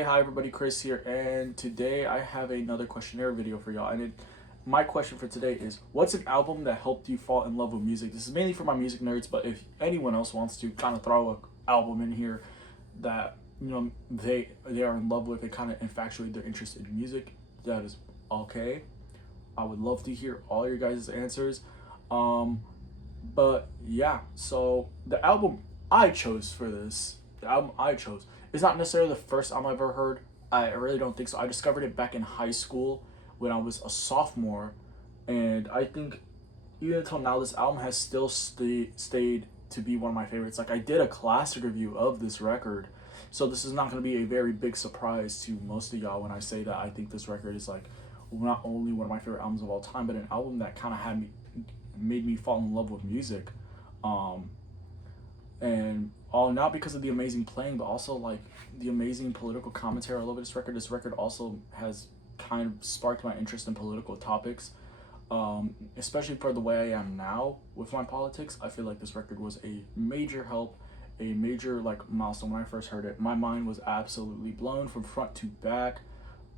Hey, hi everybody, Chris here, and today I have another questionnaire video for y'all. My question for today is, what's an album that helped you fall in love with music? This is mainly for my music nerds, but if anyone else wants to kind of throw an album in here that they are in love with and kind of infatuate their interest in music, that is okay. I would love to hear all your guys' answers. Um, but yeah, so the album I chose, is not necessarily the first album I've ever heard. I really don't think so. I discovered it back in high school when I was a sophomore, and I think even until now, this album has still stayed to be one of my favorites. Like, I did a classic review of this record, so this is not going to be a very big surprise to most of y'all when I say that I think this record is like not only one of my favorite albums of all time, but an album that kind of had me made me fall in love with music. Um, and all not because of the amazing playing, but also like the amazing political commentary all over this record. This record also has kind of sparked my interest in political topics, especially for the way I am now with my politics. I feel like this record was a major help, a major like milestone. When I first heard it, my mind was absolutely blown from front to back.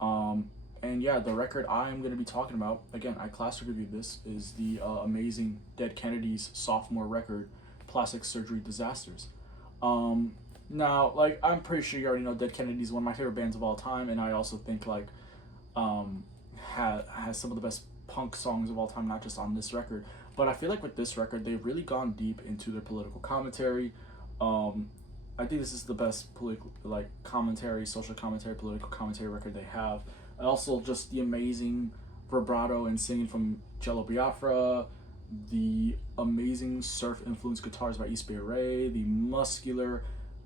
And yeah, the record I'm going to be talking about, again, I classic reviewed this, is the amazing Dead Kennedys sophomore record, Plastic Surgery Disasters. Now, like, I'm pretty sure you already know Dead Kennedys is one of my favorite bands of all time, and I also think, like, um, has some of the best punk songs of all time, not just on this record. But I feel like with this record, they've really gone deep into their political commentary. Um, I think this is the best political, like, commentary, social commentary, political commentary record they have. And also just the amazing vibrato and singing from Jello Biafra, the amazing surf influenced guitars by East Bay Ray, the muscular,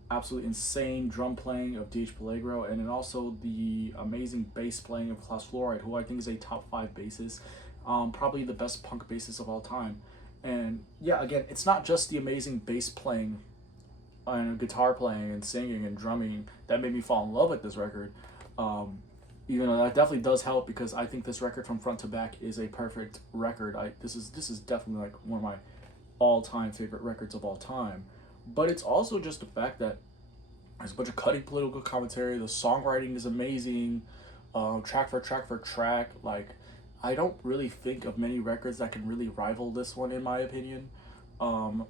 absolutely insane drum playing of DH Peligro, and then also the amazing bass playing of Klaus Fluoride, who I think is a top 5 bassist, probably the best punk bassist of all time. And yeah, again, it's not just the amazing bass playing and guitar playing and singing and drumming that made me fall in love with this record. Um, Even though that definitely does help, because I think this record from front to back is a perfect record. This is definitely like one of my all time favorite records of all time. But it's also just the fact that there's a bunch of cutting political commentary. The songwriting is amazing, track for track for track. Like, I don't really think of many records that can really rival this one in my opinion. Um,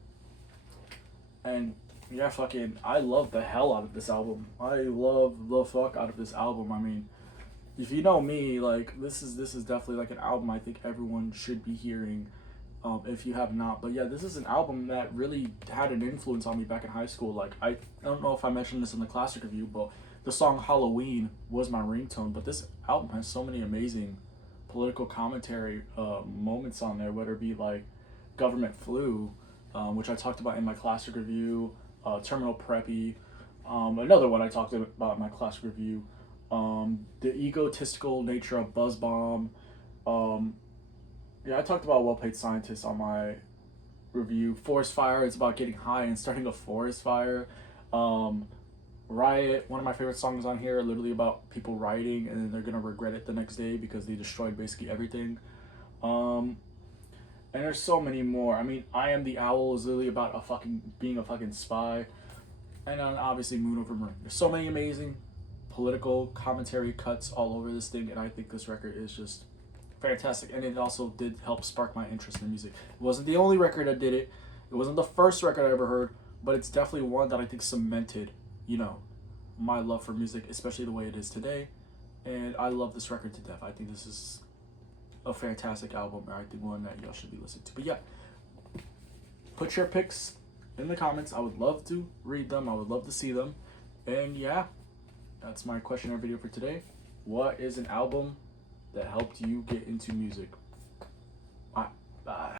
and yeah, fucking, I love the hell out of this album. I love the fuck out of this album. I mean, if you know me, like, this is definitely like an album I think everyone should be hearing, if you have not. But yeah, this is an album that really had an influence on me back in high school. Like, I don't know if I mentioned this in the classic review, but the song Halloween was my ringtone. But this album has so many amazing political commentary moments on there, whether it be like Government Flu, which I talked about in my classic review, Terminal Preppy, another one I talked about in my classic review, the egotistical nature of Buzz Bomb. Um, yeah, I talked about Well Paid Scientist on my review. Forest Fire, it's about getting high and starting a forest fire. Um, Riot, one of my favorite songs on here, literally about people rioting and then they're gonna regret it the next day because they destroyed basically everything. Um, and there's so many more. I mean, I Am the Owl is literally about a fucking being a fucking spy. And then obviously Moon Over Marin. There's so many amazing political commentary cuts all over this thing, and I think this record is just fantastic. And it also did help spark my interest in music. It wasn't the only record that did it. It wasn't the first record I ever heard, but it's definitely one that I think cemented, you know, my love for music, especially the way it is today. And I love this record to death. I think this is a fantastic album, and I think one that y'all should be listening to. But yeah, put your picks in the comments. I would love to read them. I would love to see them. And yeah, that's my questionnaire video for today. What is an album that helped you get into music? Bye. Bye.